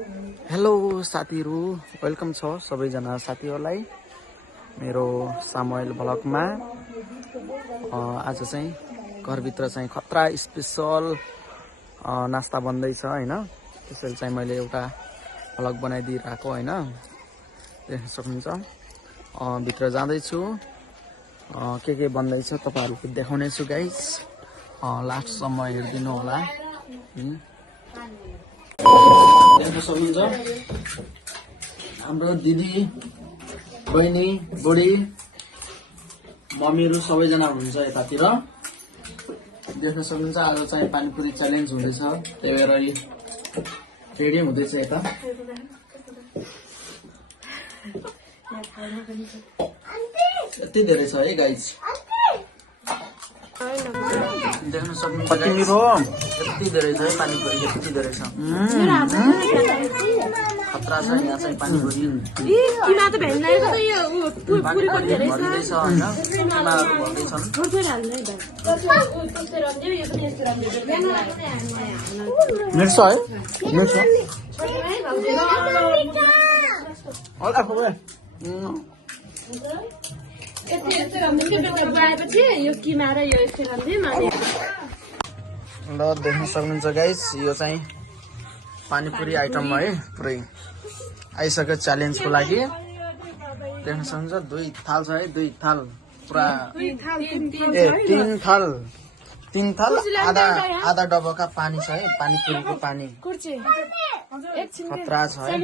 Hello साथीहरु, welcome छ सबैजना साथीहरुलाई मेरो सामुएल ब्लगमा। आज चाहिँ घरभित्र चाहिँ खतरा स्पेशल नास्ता बन्दैछ हैन। त्यसैले चाहिँ मैले एउटा ब्लग बनाइदिइराको हैन, देख्न सक्नुहुन्छ। भित्र जाँदैछु, के बन्दैछ तपाईहरुको देखाउने छु गाइस। लास्टसम्म हेर्दिनु होला। देख्न सक्नुहुन्छ हाम्रो दिदी, बहिनी, बुढी, मम्मीहरु सबैजना हुनुहुन्छ यतातिर। देख्न सक्नुहुन्छ आज चाहिँ पानीपुरी च्यालेन्ज हुँदैछ, त्यही भएर रेडी हुँदैछ यता। यति धेरै छ है गाइस, देख्न सक्नुहुन्छ। कति मिठो, यति धेरै छ है पानीपुरी, यति धेरै छ। खतरा छ यहाँ चाहिँ पानीपुरी। किमा त भेन्दैन त यो पुरी पनि धेरै छ भर्दैछ हैन, किमाहरु भर्दैछन्। मिर्च है, मिर्च होला खोए। यो किमा र यो यस्तो ल देख्न सक्नुहुन्छ गाइस, यो चाहिँ पानीपुरी आइटम है पुरै आइसक्यो च्यालेन्जको लागि। देख्न सक्नुहुन्छ 2 थाल छ है, 2 थाल पुरा। तीन थाल आधा डब्बाका पानी छ है, पानीपुरीको पानी। खतरा छ है।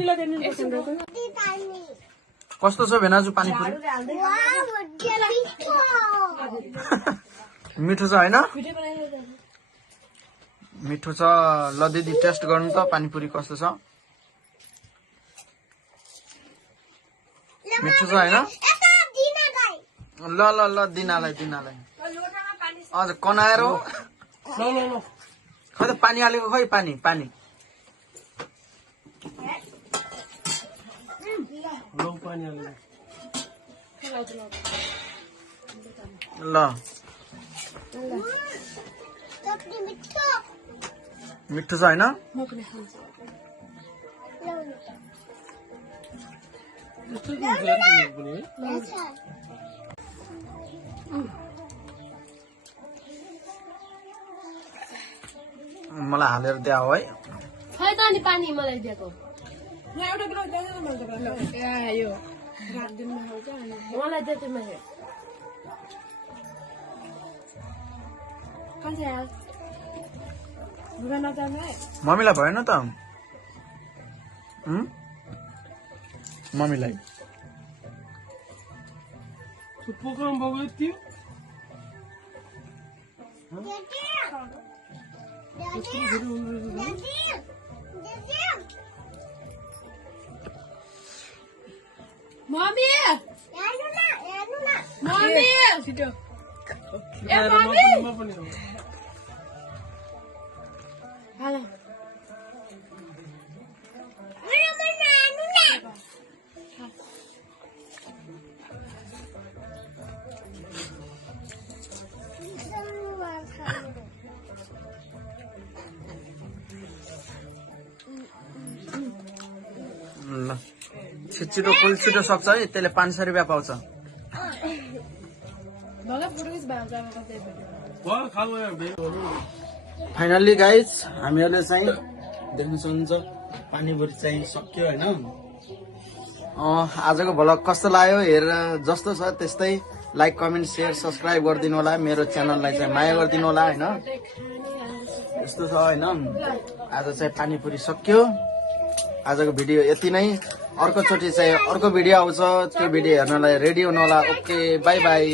कस्तो छ भेनाजु पानीपुरी? मिठो छ हैन? मिठो छ। ल दिदी टेस्ट गर्नु त पानीपुरी कस्तो छ। मिठो छ हैन? ल ल ल दिनालाई अझ कनाएर हो। खै त पानी हालेको, खै पानी ल मिठो छ हैन? मलाई हालेर दिया हो है। खै त अनि पानी मलाई दिएको मलाई दिएको मैले मम्मीलाई भएन त? मम्मीलाई मम्मी हेलो ल छिटो फुल छिटो सक्छ है, त्यसले 500 रुपियाँ पाउँछ। फाइनल्ली गाइस हामीहरूले चाहिँ देख्न सक्नुहुन्छ पानीपुरी चाहिँ सक्यो हैन। आजको भ्लग कस्तो लाग्यो हेरेर जस्तो छ त्यस्तै लाइक, कमेन्ट, शेयर, सब्स्क्राइब गरिदिनु होला। मेरो च्यानललाई चाहिँ माया गरिदिनु होला हैन। यस्तो छ हैन। आज चाहिँ पानीपुरी सक्यो। आजको भिडियो यति नै। अर्कोचोटि चाहिँ अर्को भिडियो आउँछ, त्यो भिडियो हेर्नलाई रेडी हुनु होला। Okay, by by.